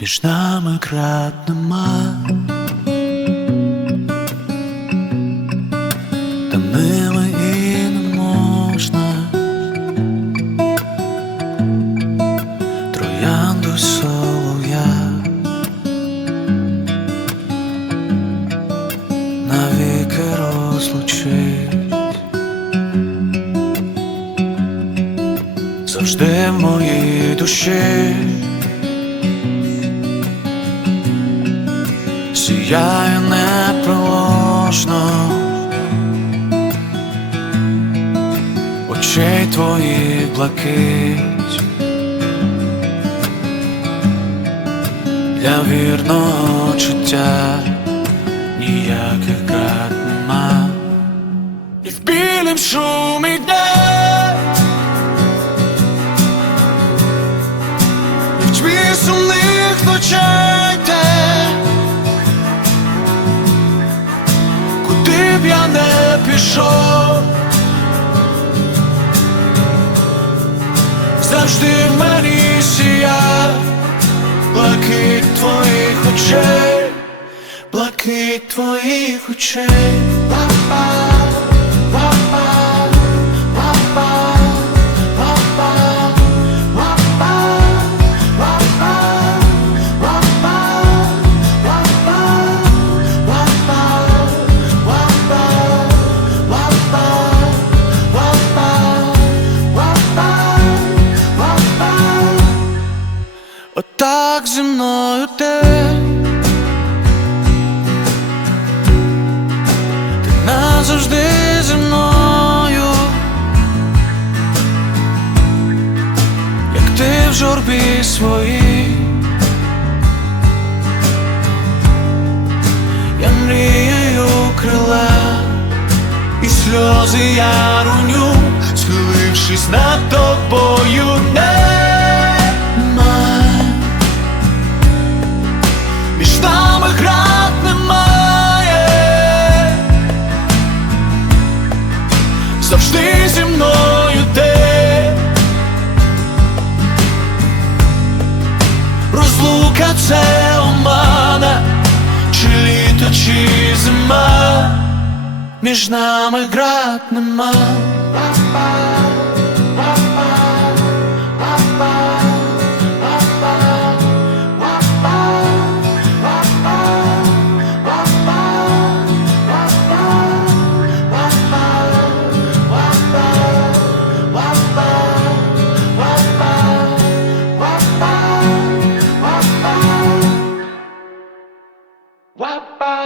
Між нами крат нема, та ними і не можна. Троянду солов'я навіки розлучить. Завжди в моїй душі. Сіяє неприложно очей твоїх блакить. Для вірного чуття ніяких б я не пішов, завжди в мені сія блакить твоїх очей, блакить твоїх очей. Ти назавжди зі мною. Як ти в журбі своїй. Я мріяю крила і сльози я руню, схилившись над тобою Розлука це омана, чи літо, чи зима, між нами град нема. Wapa!